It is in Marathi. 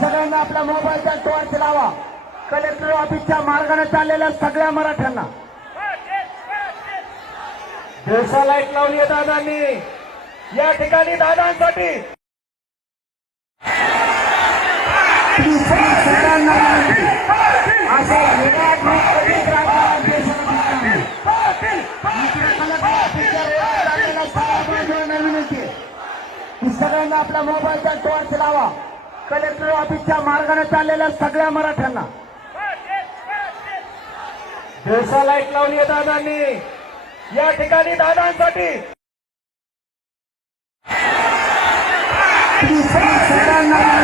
सगळ्यांना आपल्या मोबाईलचा टॉर्च लावा. कलेक्टर ऑफिसच्या मार्गाने चाललेल्या सगळ्या मराठ्यांना दिवसा लाईट लावली आहे दादांनी. या ठिकाणी दादांसाठी सगळ्यांना आपल्या मोबाईलचा टॉर्च लावा. कलेक्टर ऑफिसच्या मार्गाने चाललेल्या सगळ्या मराठ्यांना दिवसा लाईट लावली आहे दादांनी. या ठिकाणी दादांसाठी सगळ्यांना